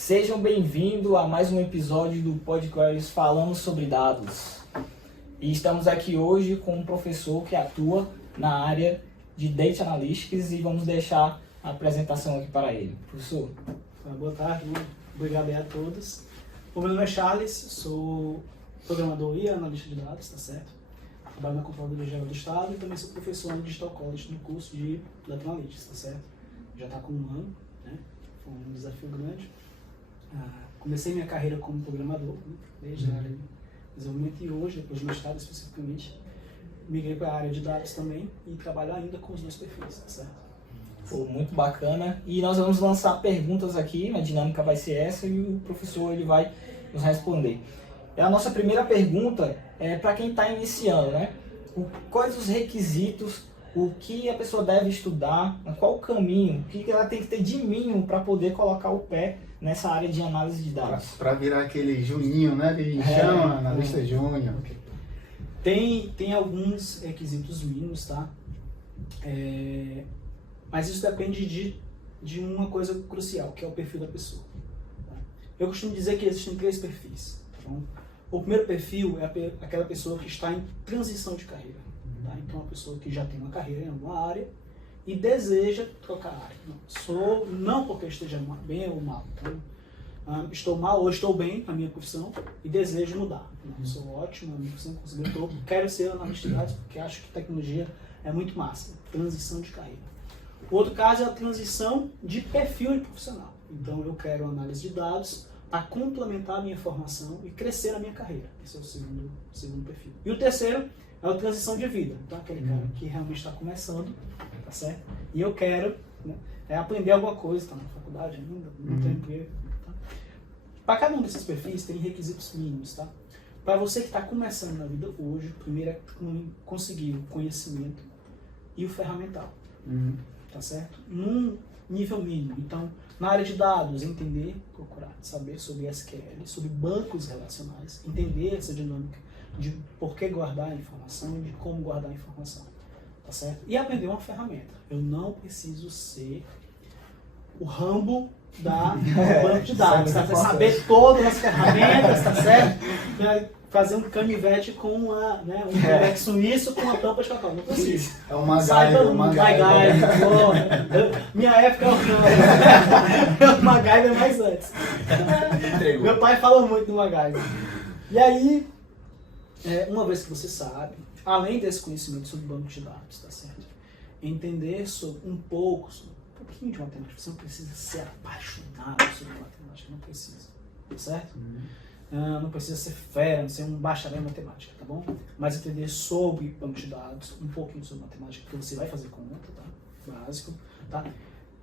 Sejam bem-vindos a mais um episódio do PodQueries falando sobre dados. E estamos aqui hoje com um professor que atua na área de Data Analytics e vamos deixar a apresentação aqui para ele. Professor. Boa tarde, obrigado a todos. O meu nome é Charles, sou programador e analista de dados, tá certo? Trabalho na Controladoria Geral do Estado e também sou professor no Digital College no curso de Data Analytics, tá certo? Já está com um ano, né? Foi um desafio grande. Comecei minha carreira como programador, né? Desde a área de desenvolvimento e hoje, depois de mestrado especificamente, migrei para a área de dados também e trabalho ainda com os dois perfis, tá certo? Pô, muito bacana. E nós vamos lançar perguntas aqui, a dinâmica vai ser essa e o professor ele vai nos responder. E a nossa primeira pergunta é para quem está iniciando, né? Quais os requisitos, o que a pessoa deve estudar, qual o caminho, o que ela tem que ter de mínimo para poder colocar o pé nessa área de análise de dados? Para virar aquele juninho, né? Que a gente chama, analista júnior. Tem alguns requisitos mínimos, tá? Mas isso depende de uma coisa crucial, que é o perfil da pessoa. Tá? Eu costumo dizer que existem 3 perfis. Tá bom? O primeiro perfil é aquela pessoa que está em transição de carreira. Tá? Então, uma pessoa que já tem uma carreira em alguma área e deseja trocar área. Não porque eu esteja bem ou mal. Então, estou mal ou estou bem na minha profissão e desejo mudar. Sou ótimo na minha profissão, consegui topo, quero ser analista de dados porque acho que tecnologia é muito massa. Transição de carreira. O outro caso é a transição de perfil de profissional. Então, eu quero análise de dados para complementar a minha formação e crescer na minha carreira. Esse é o segundo perfil. E o terceiro é a transição de vida. Então, aquele cara que realmente está começando, tá certo? E eu quero aprender alguma coisa, está na faculdade ainda, não tem emprego. Tá? Para cada um desses perfis, tem requisitos mínimos, tá? Para você que está começando na vida hoje, primeiro é conseguir o conhecimento e o ferramental. Tá certo? Num nível mínimo. Então, na área de dados, entender, procurar saber sobre SQL, sobre bancos relacionais, entender essa dinâmica de por que guardar a informação e de como guardar a informação. Tá certo? E aprender uma ferramenta. Eu não preciso ser o Rambo do banco de dados, tá? Saber todas as ferramentas, tá certo? Fazer um canivete com um canivete suíço com uma tampa de cacau. Não precisa. É uma MacGyver. Minha época é o MacGyver mais antes. Meu pai falou muito do MacGyver. E aí, uma vez que você sabe, além desse conhecimento sobre banco de dados, tá certo? Entender sobre um pouquinho de matemática. Você não precisa ser apaixonado sobre matemática, não precisa. Tá certo? Não precisa ser fera, não ser um bacharel em matemática, tá bom? Mas entender sobre banco de dados, um pouquinho sobre matemática, porque você vai fazer conta, tá? Básico, tá?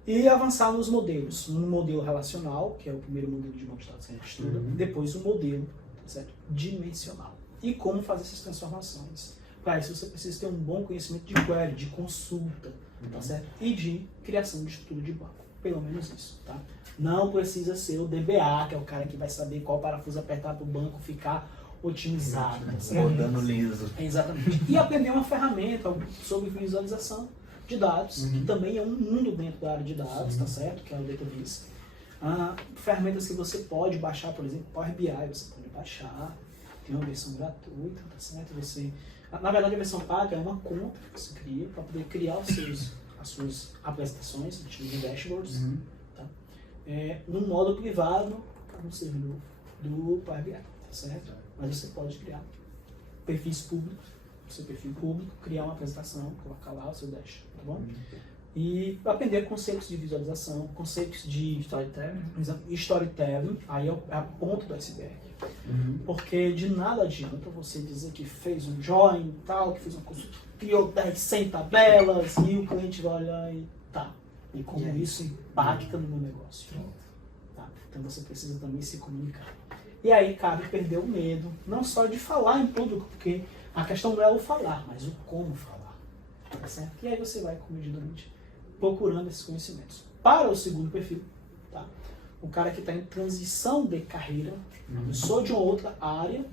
E avançar nos modelos. Um modelo relacional, que é o primeiro modelo de banco de dados que a gente estuda, depois um modelo, tá certo? Dimensional. E como fazer essas transformações. Para isso você precisa ter um bom conhecimento de query, de consulta, tá certo? E de criação de estrutura de banco. Pelo menos isso, tá? Não precisa ser o DBA, que é o cara que vai saber qual parafuso apertar para o banco ficar otimizado. Tá rodando liso. Exatamente. E aprender uma ferramenta sobre visualização de dados, que também é um mundo dentro da área de dados, tá certo? Que é o DataVis. Ferramentas que você pode baixar, por exemplo, Power BI, você pode baixar, tem uma versão gratuita, tá certo? Na verdade, a versão paga é uma conta que você cria para poder criar as suas apresentações, de dashboards, tá? No modo privado, no servidor do Power BI, tá certo? Mas você pode criar perfis públicos, o seu perfil público, criar uma apresentação, colocar lá o seu dash, tá bom? E aprender conceitos de visualização, conceitos de storytelling, aí é a ponta do iceberg. Porque de nada adianta você dizer que fez um join tal, que fez uma consulta, criou 100 tabelas e o cliente vai olhar e tá. E como isso impacta no meu negócio. Tá? Então você precisa também se comunicar. E aí cabe perder o medo, não só de falar em público, porque a questão não é o falar, mas o como falar. Tá certo? E aí você vai, comedidamente, procurando esses conhecimentos. Para o segundo perfil, tá? O cara que está em transição de carreira, eu sou de uma outra área,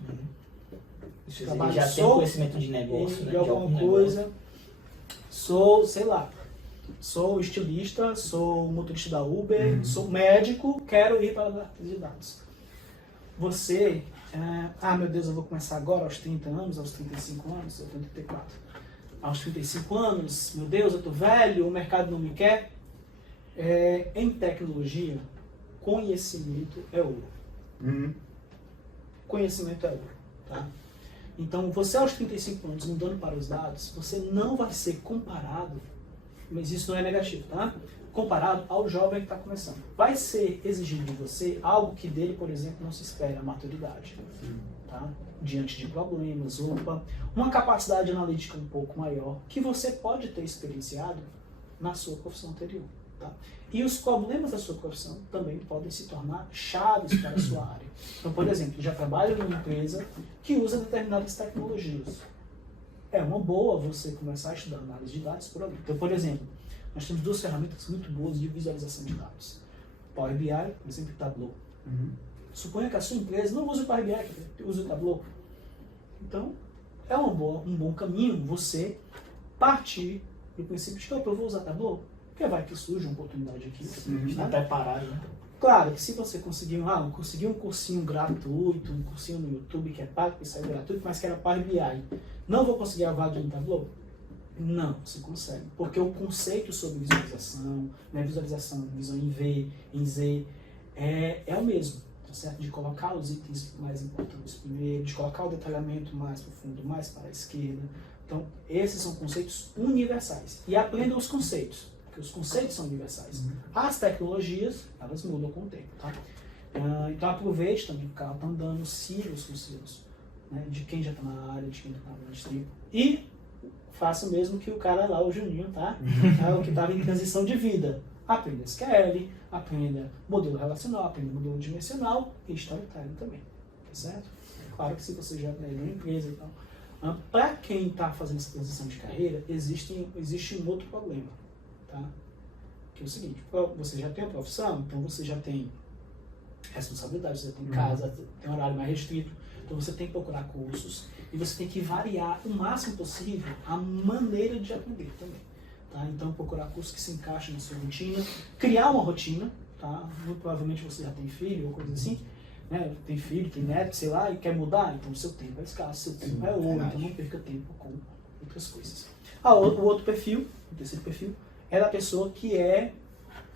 Já tem conhecimento de negócio, né? De alguma coisa, sou, sei lá, Sou estilista, sou motorista da Uber, sou médico, quero ir para a análise de dados. Você, meu Deus, eu vou começar agora aos 30 anos, aos 35 anos, eu tenho 34. Aos 35 anos, meu Deus, eu estou velho, o mercado não me quer. Em tecnologia, conhecimento é ouro. Conhecimento é ouro, tá? Então, você aos 35 anos, mudando para os dados, você não vai ser comparado, mas isso não é negativo, tá? Comparado ao jovem que está começando. Vai ser exigido de você algo que dele, por exemplo, não se espera, a maturidade, tá? Diante de problemas, uma capacidade analítica um pouco maior, que você pode ter experienciado na sua profissão anterior, tá? E os problemas da sua profissão também podem se tornar chaves para a sua área. Então, por exemplo, já trabalho numa empresa que usa determinadas tecnologias. É uma boa você começar a estudar análise de dados por ali. Então, por exemplo, nós temos duas ferramentas muito boas de visualização de dados. Power BI, por exemplo, e Tableau. Suponha que a sua empresa não use o Power BI, use o Tableau. Então, é um bom caminho você partir do princípio de que eu vou usar Tableau, porque vai que surge uma oportunidade aqui. Está preparado, né? Claro que se você conseguir um cursinho gratuito, um cursinho no YouTube que é pago, que isso é gratuito, mas que era Power BI, não vou conseguir a vaga em Tableau? Não, você consegue. Porque o conceito sobre visualização, né, visualização, visão em V, em Z, é o mesmo, tá certo? De colocar os itens mais importantes primeiro, de colocar o detalhamento mais profundo, mais para a esquerda. Então, esses são conceitos universais. E aprenda os conceitos, porque os conceitos são universais. As tecnologias, elas mudam com o tempo, tá? Então, aproveite também que o carro está andando, siga os conselhos, né, de quem já está na área, de quem está na área de tempo. E faça o mesmo que o cara lá, o Juninho, tá? O que estava em transição de vida. Aprenda SQL, aprenda modelo relacional, aprenda modelo dimensional e storytelling também, tá certo? Claro que se você já é uma empresa e tal. Para quem está fazendo essa transição de carreira, existe um outro problema, tá? Que é o seguinte, você já tem a profissão, então você já tem responsabilidade, você já tem casa, tem horário mais restrito, então você tem que procurar cursos e você tem que variar o máximo possível a maneira de aprender também, tá? Então procurar cursos que se encaixem na sua rotina, criar uma rotina, tá? Muito provavelmente você já tem filho ou coisa assim, né? Tem filho, tem neto, sei lá, e quer mudar, então o seu tempo é escasso, seu tempo é ouro, então não perca tempo com outras coisas. O outro perfil, o terceiro perfil, é da pessoa que eu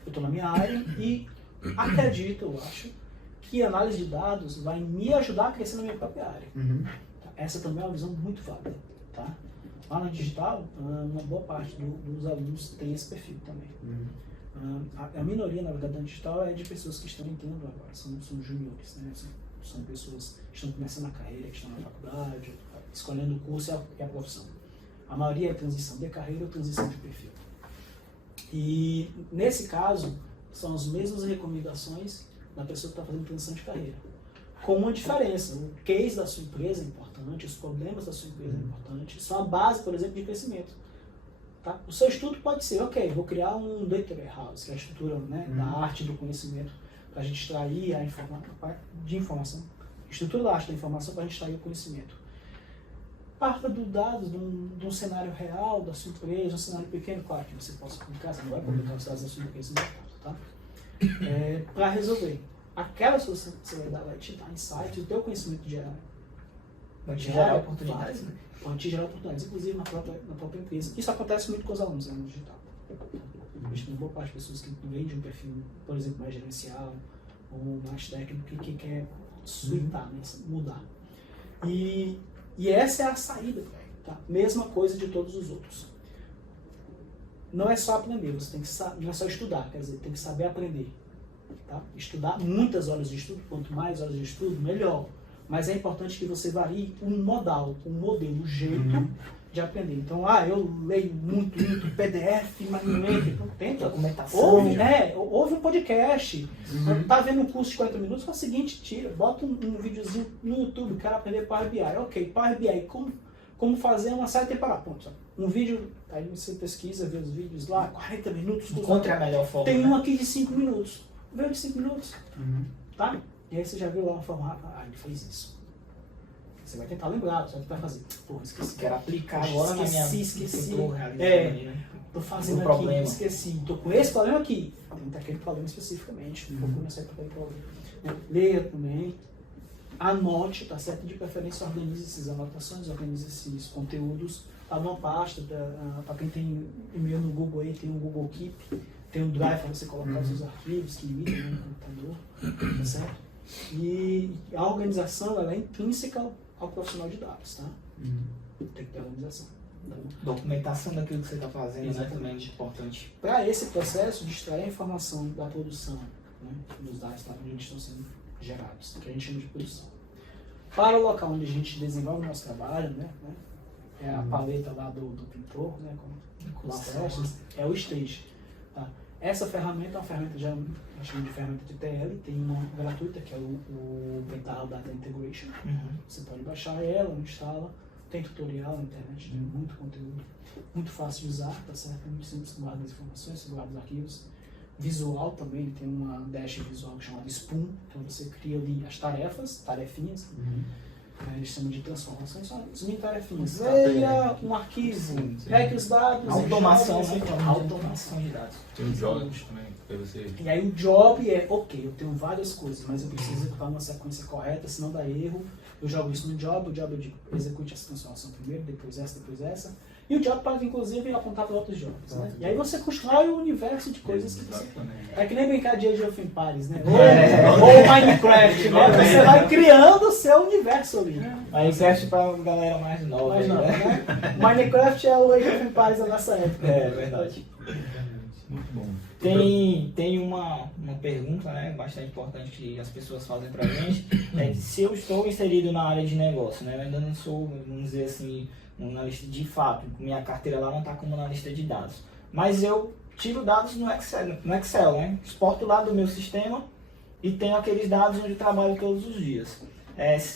estou na minha área e acredito, eu acho, que a análise de dados vai me ajudar a crescer na minha própria área. Tá? Essa também é uma visão muito válida, tá? Lá na digital, uma boa parte dos alunos tem esse perfil também. A minoria, na verdade, na digital é de pessoas que estão entrando agora, são juniores, né? São pessoas que estão começando a carreira, que estão na faculdade, escolhendo o curso e a profissão. A maioria é transição de carreira ou transição de perfil. E, nesse caso, são as mesmas recomendações da pessoa que está fazendo transição de carreira. Com uma diferença, o case da sua empresa é importante, os problemas da sua empresa é importante, são a base, por exemplo, de crescimento. Tá? O seu estudo pode ser, ok, vou criar um data warehouse, que é a estrutura, né, da arte do conhecimento, para a gente extrair a informação, estrutura da arte da informação para a gente extrair o conhecimento. Parta dos dados de um cenário real da sua empresa, um cenário pequeno, claro que você possa publicar, você não vai publicar os dados da sua empresa no mercado, tá? Para resolver. Aquela solução que você vai dar vai te dar insight, o teu conhecimento geral. Vai te gerar oportunidades, né? Pode te gerar oportunidades, inclusive na própria empresa. Isso acontece muito com os alunos no digital. A gente tem uma boa parte de pessoas que vêm de um perfil, por exemplo, mais gerencial ou mais técnico que quer switchar, né? Mudar. E essa é a saída, tá? Mesma coisa de todos os outros. Não é só aprender, você tem que não é só estudar, quer dizer, tem que saber aprender. Tá? Estudar, muitas horas de estudo, quanto mais horas de estudo, melhor. Mas é importante que você varie um modal, um modelo, um jeito de aprender. Então, eu leio muito PDF, mas não lembro. Então, tenta. Documentação. Ouve um podcast. Tá vendo um curso de 40 minutos, faz o seguinte, bota um videozinho no YouTube, quero aprender Power BI. Ok, Power BI, como fazer uma série temporal. Ponto. Um vídeo, aí você pesquisa, vê os vídeos lá, 40 minutos. Encontre a melhor forma. Tem né? um aqui de 5 minutos. Veio de 5 minutos. Tá? E aí você já viu lá uma forma rápida, ele fez isso. Você vai tentar lembrar, você vai tentar fazer. Pô, esqueci. Quero aplicar agora na minha Esqueci. que eu tô realizando ali, né? Tô fazendo Do aqui, problema. esqueci. Tô com esse problema aqui. Tenta aquele problema especificamente. Procura nessa aquele problema. Leia também. Anote, tá certo? De preferência, organize essas anotações, organize esses conteúdos. Tá numa pasta, para quem tem e-mail no Google aí, tem um Google Keep, tem um Drive para você colocar os seus arquivos que limitam no computador, tá certo? E a organização, ela é intrínseca ao profissional de dados, tá? Tem que ter organização. Tá bom? Documentação daquilo que você está fazendo, né? Exatamente. Também é importante. Para esse processo de extrair a informação da produção, né, dos dados lá onde eles estão sendo gerados, que a gente chama de produção. Para o local onde a gente desenvolve o nosso trabalho, né, é a paleta lá do pintor, né, com os testes, é o stage. Tá? Essa ferramenta é uma ferramenta, já chama de ferramenta de TL, tem uma gratuita que é o Pentile Data Integration. Você pode baixar ela, instala, tem tutorial na internet, tem muito conteúdo, muito fácil de usar, tá certo? É muito simples, você guarda as informações, você guarda os arquivos. Visual também, ele tem uma dash visual chamada Spoon, então você cria ali as tarefinhas, eles chamam de transformações, são as mini tarefinhas. Leia um arquivo, pegue os dados, Automação, jogue, né? Automação de dados. Tem um job também, pra você. E aí o job é, ok, eu tenho várias coisas, mas eu preciso executar numa sequência correta, senão dá erro. Eu jogo isso no job, o job eu digo, execute essa transformação primeiro, depois essa. E o job pode, inclusive, apontar para outros jobs, né? E aí você constrói um universo de coisas que você... É que nem brincar de Age of Empires, né? Ou Minecraft, né? Você vai criando o seu universo ali. Minecraft para galera mais nova. Mas aí, não, né? né? Minecraft é o Age of Empires da nossa época. É verdade. Muito bom. Tem uma pergunta, né, bastante importante que as pessoas fazem pra gente, é se eu estou inserido na área de negócio, né, eu ainda não sou, vamos dizer assim, um analista de fato, minha carteira lá não está como analista de dados, mas eu tiro dados no Excel, né, exporto lá do meu sistema e tenho aqueles dados onde eu trabalho todos os dias.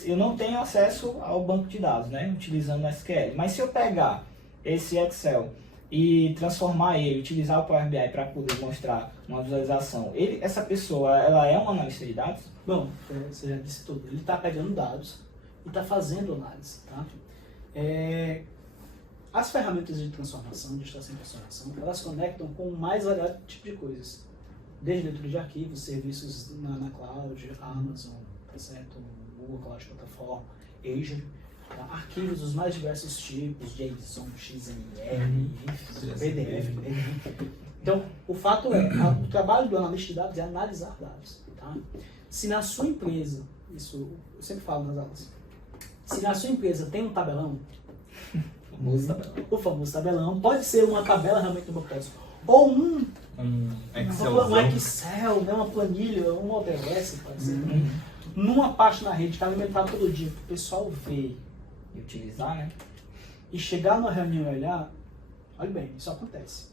Eu não tenho acesso ao banco de dados, né, utilizando o SQL, mas se eu pegar esse Excel e transformar ele, utilizar o Power BI para poder mostrar uma visualização, essa pessoa, ela é uma analista de dados? Bom, você já disse tudo. Ele está pegando dados e está fazendo análise, tá? As ferramentas de transformação, de extração e transformação, elas conectam com o mais variado tipo de coisas. Desde leitura de arquivos, serviços na cloud, Amazon, tá certo? Google Cloud Platform, Azure. Arquivos dos mais diversos tipos, JSON, XML, PDF. Então, o fato é, o trabalho do analista de dados é analisar dados. Tá? Se na sua empresa, isso eu sempre falo nas aulas, se na sua empresa tem um tabelão, o famoso tabelão, pode ser uma tabela realmente do banco, ou um Excel, né, uma planilha, um ODS, pode ser, numa página na rede que está alimentada todo dia, para o pessoal ver E utilizar, né? e chegar numa reunião e olhar, olha bem, isso acontece.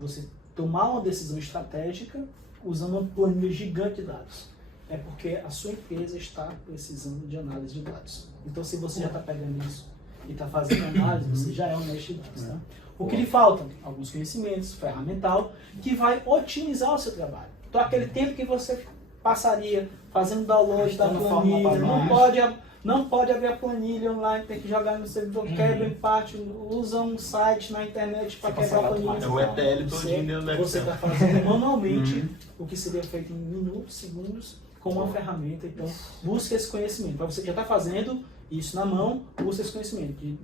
Você tomar uma decisão estratégica usando uma planilha gigante de dados. É porque a sua empresa está precisando de análise de dados. Então, se você já está pegando isso e está fazendo análise, você já é um analista de dados. Tá? O que lhe faltam? Alguns conhecimentos, ferramental, que vai otimizar o seu trabalho. Então, aquele tempo que você passaria fazendo download da planilha, não pode abrir a planilha online, tem que jogar no servidor, quebra em parte, usa um site na internet para quebrar a planilha. É o ETL todinho dentro do Você Excel. está fazendo manualmente o que seria feito em minutos, segundos, com uma ferramenta. Então, busque esse conhecimento. Para você que já está fazendo isso na mão, busque esse conhecimento de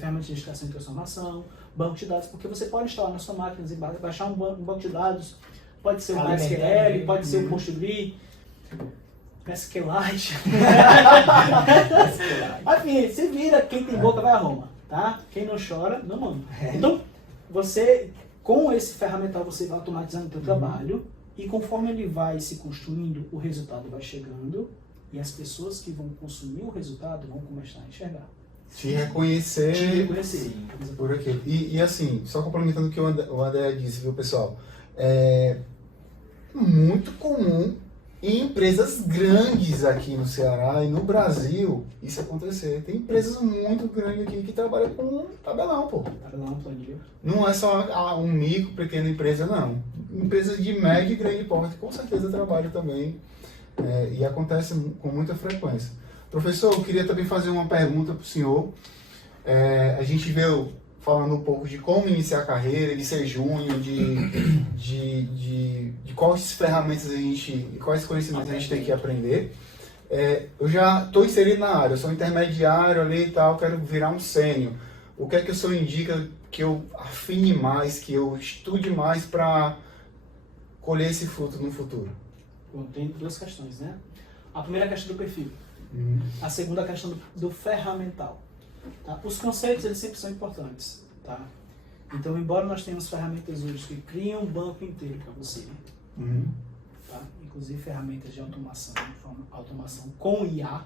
ferramentas de extração e transformação, banco de dados, porque você pode instalar na sua máquina e baixar um banco de dados, pode ser o MySQL, pode ser o Postgre, SQLite. Enfim, se vira, quem tem boca vai a Roma, tá? Quem não chora, não manda. Então, você, com esse ferramental, você vai automatizando o seu trabalho e conforme ele vai se construindo, o resultado vai chegando e as pessoas que vão consumir o resultado vão começar a enxergar. Te reconhecer. Te reconhecer. Por aquilo. E assim, só complementando o que o André disse, viu, pessoal? É muito comum em empresas grandes aqui no Ceará e no Brasil isso acontecer. Tem empresas muito grandes aqui que trabalham com um tabelão, pô. Tabelão, planilha. Não é só um micro, pequena empresa, não. Empresas de médio e grande porte com certeza trabalham também e acontece com muita frequência. Professor, eu queria também fazer uma pergunta para o senhor. A gente veio falando um pouco de como iniciar a carreira, de ser júnior, de quais ferramentas quais conhecimentos a gente tem que aprender. Eu já estou inserido na área, eu sou intermediário ali e tal, quero virar um sênior. O que é que o senhor indica que eu afine mais, que eu estude mais para colher esse fruto no futuro? Bom, tem duas questões, né? A primeira questão do perfil. A segunda questão do ferramental. Tá? Os conceitos, eles sempre são importantes. Tá? Então, embora nós tenhamos ferramentas hoje que criam um banco inteiro para você, tá? Inclusive ferramentas de automação com IA,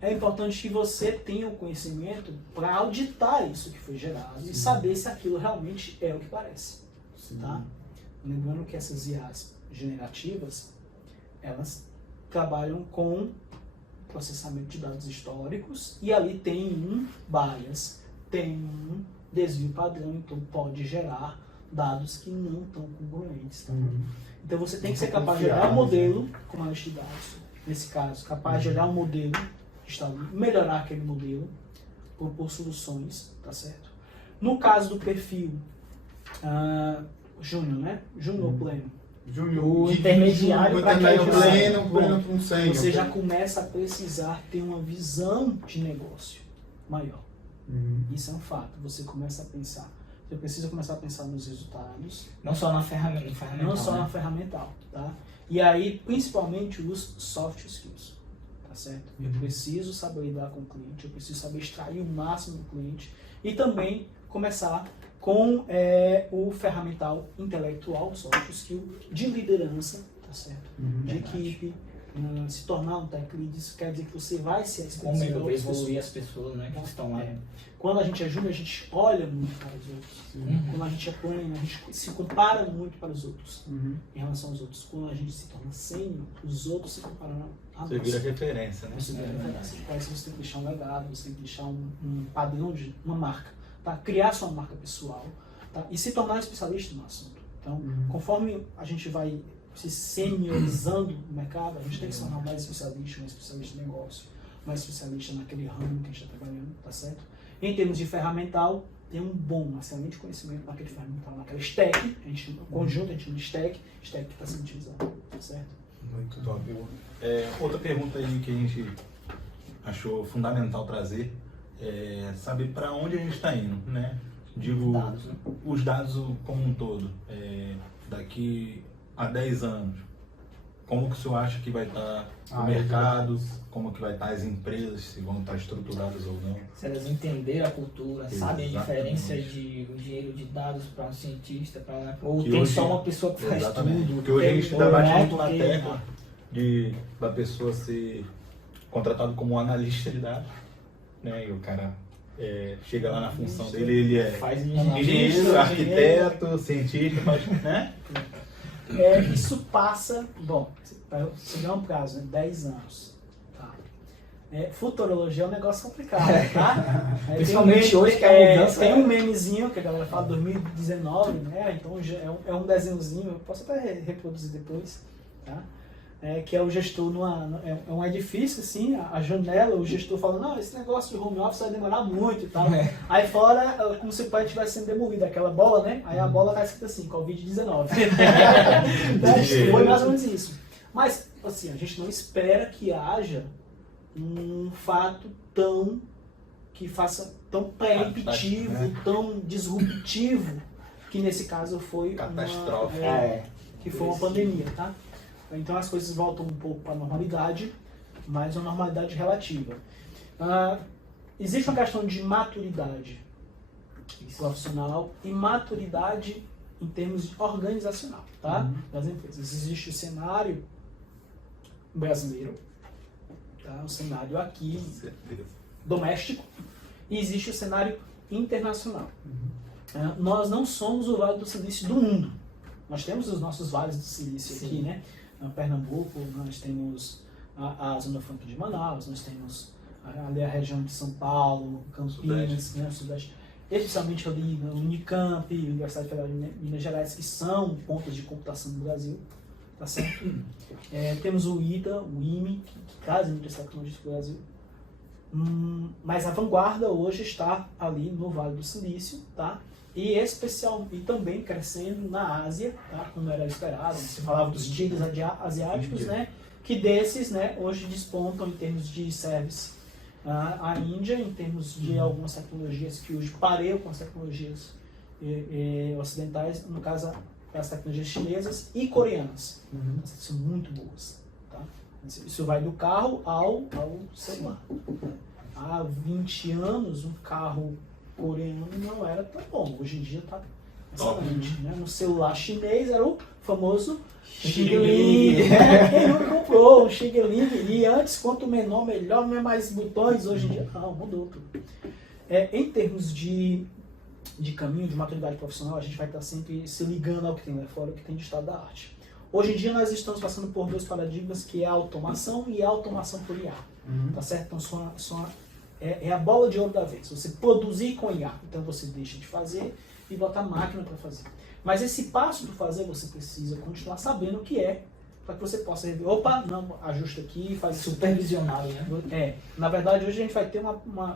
é importante que você tenha o conhecimento para auditar isso que foi gerado e saber se aquilo realmente é o que parece. Tá? Lembrando que essas IAs generativas, elas trabalham com processamento de dados históricos e ali tem um bias, tem um desvio padrão, então pode gerar dados que não estão congruentes. Tá? Então você tem que ser capaz de gerar um modelo com análise de dados, nesse caso, capaz de gerar um modelo, melhorar aquele modelo, propor soluções, tá certo? No caso do perfil júnior, né? Júnior pleno. O intermediário para pleno para um sênior. Você já começa a precisar ter uma visão de negócio maior. Isso é um fato. Você começa a pensar. Você precisa começar a pensar nos resultados. Não só na ferramenta. Não só na ferramental, tá? E aí, principalmente, os soft skills, tá certo? Eu preciso saber lidar com o cliente, eu preciso saber extrair o máximo do cliente e também começar com o ferramental intelectual, soft skill, de liderança, tá certo? De equipe, se tornar um tech lead, isso quer dizer que você vai ser a como evoluir as pessoas, né, que estão lá. Quando a gente é júnior, a gente olha muito para os outros. Quando a gente é pleno, a gente se compara muito para os outros, em relação aos outros. Quando a gente se torna sênior, os outros se comparam a nós. Você vira referência, né? Você vira referência. Para isso você tem que deixar um legado, você tem que deixar um padrão de uma marca. Tá? Criar sua marca pessoal, tá? E se tornar especialista no assunto. Então, conforme a gente vai se seniorizando no mercado, a gente tem que se tornar mais especialista em negócio, mais especialista naquele ramo que a gente está trabalhando, tá certo? Em termos de ferramental, tem um excelente conhecimento naquele ferramental, naquela stack, o conjunto a gente chama de stack que está sendo utilizado, tá certo? Muito top. Outra pergunta aí que a gente achou fundamental trazer é saber para onde a gente está indo, né? Digo, Dados, né? Os dados como um todo, daqui a 10 anos, como que o senhor acha que vai estar o mercado, como que vai estar as empresas, se vão estar estruturadas ou não? Se elas entenderam a cultura, sabem a Exatamente. diferença de engenheiro de dados para um cientista, ou Que tem hoje- só uma pessoa que faz Exatamente. tudo. Porque hoje a gente ou debate é muito na porque- tecla da pessoa ser contratado como um analista de dados, né? E o cara chega lá na função dele, ele é Faz engenheiro, arquiteto, cientista, né? Isso passa, para chegar um prazo, né, 10 anos. Tá? Futurologia é um negócio complicado, tá? Principalmente hoje que a mudança tem um memezinho que a galera fala 2019, né? Então é um desenhozinho, eu posso até reproduzir depois, tá? Que é o gestor é um edifício, assim, a janela, o gestor fala, não, esse negócio de home office vai demorar muito e tal. Aí fora, como se o prédio estivesse sendo demolido, aquela bola, né? Aí a bola tá escrita assim, Covid-19. Foi mais ou menos isso. Mas, assim, a gente não espera que haja um fato que faça tão preemptivo, tão disruptivo, que nesse caso foi catastrófico. Que foi uma pandemia, tá? Então as coisas voltam um pouco para a normalidade, mas uma normalidade relativa. Existe uma questão de maturidade profissional e maturidade em termos organizacional, tá? Das empresas. Existe o cenário brasileiro, tá? O cenário aqui doméstico, e existe o cenário internacional. Nós não somos o Vale do Silício do mundo. Nós temos os nossos vales do silício aqui, né? Pernambuco, nós temos a Zona Franca de Manaus, nós temos ali a região de São Paulo, Campinas, né, Sudeste, especialmente ali no Unicamp, Universidade Federal de Minas Gerais, que são pontos de computação no Brasil, tá certo? Temos o ITA, o IME, que trazem muitas tecnologias para o Brasil. Mas a vanguarda hoje está ali no Vale do Silício, tá? E também crescendo na Ásia, tá? Como era esperado. Se falava dos tigres asiáticos, né? Que desses, né, hoje despontam em termos de service a Índia, em termos de algumas tecnologias que hoje pareiam com as tecnologias ocidentais, no caso as tecnologias chinesas e coreanas. Essas são muito boas. Tá? Isso vai do carro ao celular. Há 20 anos, um carro coreano não era tão bom. Hoje em dia está excelente. Né? No celular chinês era o famoso Xing Ling. Quem não comprou o Xing Ling? E antes, quanto menor, melhor, não é mais botões. Hoje em dia, não, mudou tudo. Em termos de caminho, de maturidade profissional, a gente vai estar sempre se ligando ao que tem lá fora, ao que tem de estado da arte. Hoje em dia nós estamos passando por dois paradigmas, que é a automação e a automação por IA. Tá certo? Então é a bola de ouro da vez. Você produzir com IA, então você deixa de fazer e bota a máquina para fazer. Mas esse passo do fazer você precisa continuar sabendo o que é, para que você possa rever. Opa, não, ajusta aqui, faz supervisionado, né? Na verdade, hoje a gente vai ter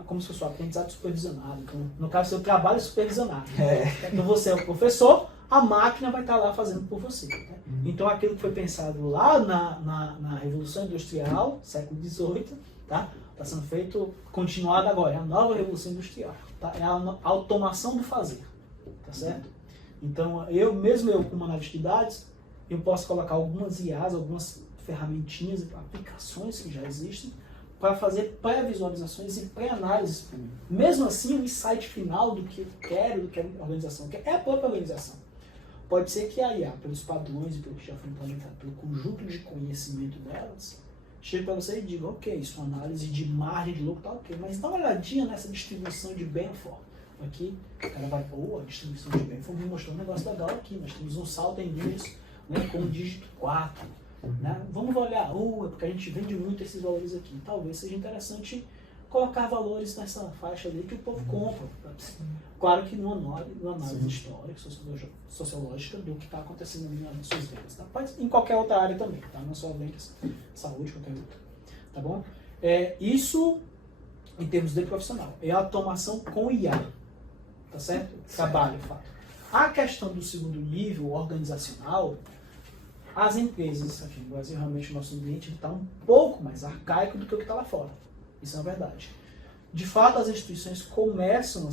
como se fosse um aprendizado supervisionado. Então, no caso, seu trabalho é supervisionado. Então, você é o professor, a máquina vai estar lá fazendo por você. Né? Então, aquilo que foi pensado lá na Revolução Industrial, século XVIII, tá? Está sendo feito, continuado agora. É a nova Revolução Industrial. Tá? É a automação do fazer. Tá certo? Então, eu como analista de dados, eu posso colocar algumas IAs, algumas ferramentinhas, aplicações que já existem, para fazer pré-visualizações e pré-análises para mim. Mesmo assim, o insight final do que eu quero, do que a organização quer, é a própria organização. Pode ser que a IA, pelos padrões e pelo que já foi implementado, pelo conjunto de conhecimento delas, chegue para você e diga, ok, isso é uma análise de margem de lucro, tá ok, mas dá uma olhadinha nessa distribuição de Benford. Aqui, o cara vai, a distribuição de Benford me mostrou um negócio legal aqui, nós temos um salto em números, né, com o dígito 4. Né? Vamos olhar, é porque a gente vende muito esses valores aqui. Talvez seja interessante colocar valores nessa faixa ali que o povo compra. Claro que numa análise histórica, sociológica do que está acontecendo ali nas suas vendas. Tá? Pode, em qualquer outra área também, tá? Não só vendas, saúde, qualquer outra. Tá bom? Isso em termos de profissional. É a automação com IA. Tá certo? Trabalho, fato. A questão do segundo nível organizacional, as empresas aqui no Brasil, realmente o nosso ambiente está um pouco mais arcaico do que o que está lá fora. Isso é uma verdade. De fato, as instituições começam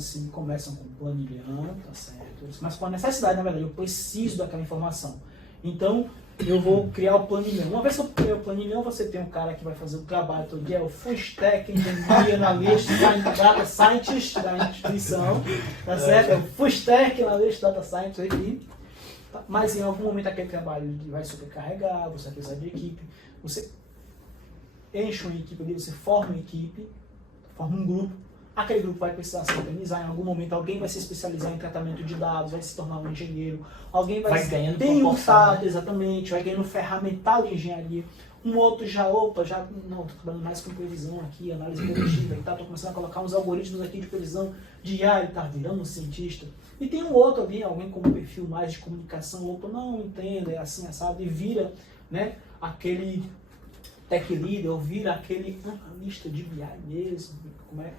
com planilhão, tá certo? Mas com a necessidade, na verdade, eu preciso daquela informação. Então, eu vou criar o planilhão. Uma vez que eu criei o planilhão, você tem um cara que vai fazer o trabalho todo dia, é o full stack, engenharia, analista, data scientist da instituição, tá certo? É o full stack, analista, data scientist aqui. Mas em algum momento aquele trabalho vai sobrecarregar, você vai precisar de equipe, você enche uma equipe ali, você forma uma equipe, forma um grupo, aquele grupo vai precisar se organizar, em algum momento alguém vai se especializar em tratamento de dados, vai se tornar um engenheiro, alguém vai ganhando tem um dado, exatamente, vai ganhando ferramental de engenharia, um outro não, estou trabalhando mais com previsão aqui, análise preditiva, estou começando a colocar uns algoritmos aqui de previsão de IA, ele está virando um cientista. E tem um outro ali, alguém com um perfil mais de comunicação, opa, não entenda, é assim, assado, e vira, né, aquele tech leader, ou vira aquele analista de BI mesmo,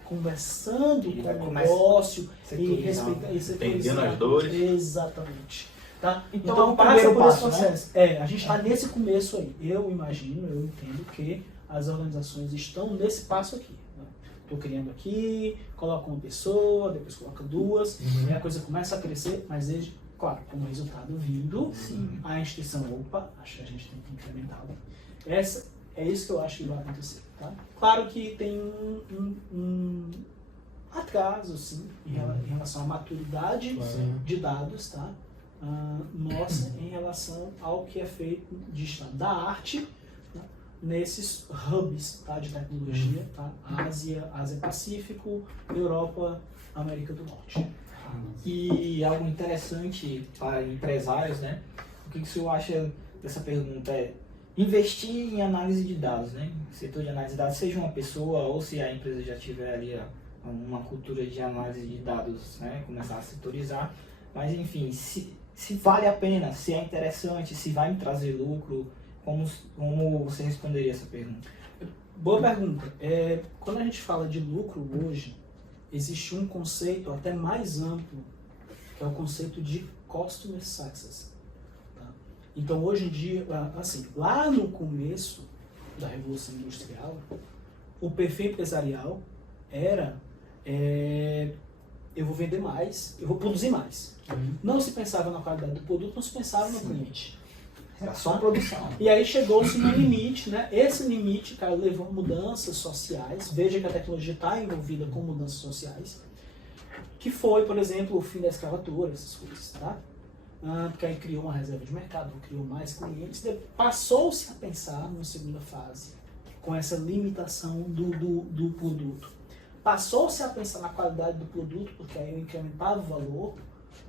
conversando com o negócio e respeitando, entendendo as dores. Exatamente. Tá? Então passa por esse processo. Né? A gente está nesse começo aí. Eu entendo que as organizações estão nesse passo aqui. Estou criando aqui, coloco uma pessoa, depois coloco duas, e a coisa começa a crescer, mas claro, como resultado vindo, a instituição, acho que a gente tem que incrementá-la. É isso que eu acho que vai acontecer. Tá? Claro que tem um atraso, sim, em relação à maturidade de dados, tá? Nossa, em relação ao que é feito de estado da arte, tá? Nesses hubs, tá? De tecnologia, tá? Ásia Pacífico, Europa, América do Norte. E algo interessante para empresários, né? O que o senhor acha dessa pergunta investir em análise de dados, né? Setor de análise de dados, seja uma pessoa ou se a empresa já tiver ali uma cultura de análise de dados, né? Começar a setorizar, mas enfim, se vale a pena, se é interessante, se vai me trazer lucro, como você responderia essa pergunta? Boa pergunta. Quando a gente fala de lucro hoje, existe um conceito até mais amplo, que é o conceito de Customer Success. Tá? Então, hoje em dia, assim, lá no começo da Revolução Industrial, o perfil empresarial era eu vou vender mais, eu vou produzir mais. Não se pensava na qualidade do produto, não se pensava no cliente. Era só uma produção. E aí chegou-se no limite, né? Esse limite, cara, levou a mudanças sociais. Veja que a tecnologia está envolvida com mudanças sociais. Que foi, por exemplo, o fim da escravatura, essas coisas, tá? Porque aí criou uma reserva de mercado, criou mais clientes. Passou-se a pensar numa segunda fase, com essa limitação do produto. Passou-se a pensar na qualidade do produto, porque aí eu incrementava o valor.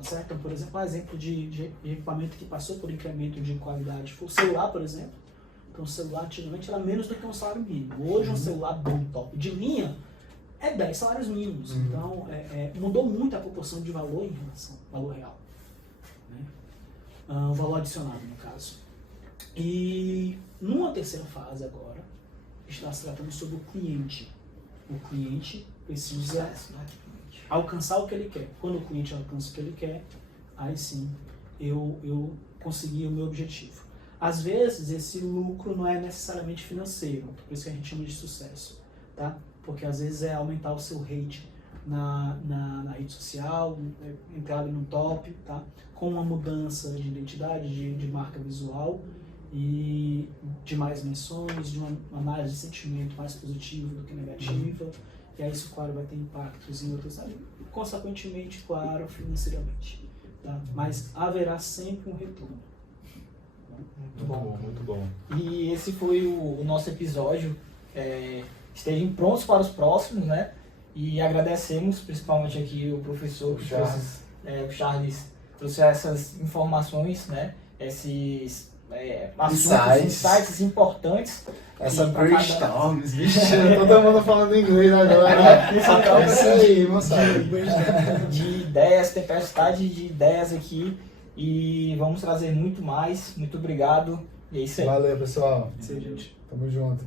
Certo? Então, por exemplo, um exemplo de equipamento que passou por incremento de qualidade foi o celular, por exemplo. Então, o celular antigamente era menos do que um salário mínimo. Hoje, um celular bom, top de linha, é 10 salários mínimos. Então, mudou muito a proporção de valor em relação ao valor real. Né? O valor adicionado, no caso. E numa terceira fase agora, está se tratando sobre o cliente. O cliente precisa alcançar o que ele quer. Quando o cliente alcança o que ele quer, aí sim eu consegui o meu objetivo. Às vezes esse lucro não é necessariamente financeiro, por isso que a gente chama de sucesso, tá? Porque às vezes é aumentar o seu rate na rede social, entrar no top, tá? Com uma mudança de identidade, de marca visual e de mais menções, de uma análise de sentimento mais positiva do que negativa. E aí isso, claro, vai ter impactos em outras áreas, consequentemente, claro, financeiramente. Tá? Mas haverá sempre um retorno. Muito bom, muito bom. E esse foi o nosso episódio. Estejam prontos para os próximos, né? E agradecemos principalmente aqui o professor que trouxe, o Charles trouxe essas informações, né? Esses insights importantes. Essa brainstorms, bicho, todo mundo falando inglês agora. É isso aí, moçada. De ideias, tempestade de ideias aqui. E vamos trazer muito mais. Muito obrigado. E é isso aí. Valeu, pessoal. Isso aí, gente. Tamo junto.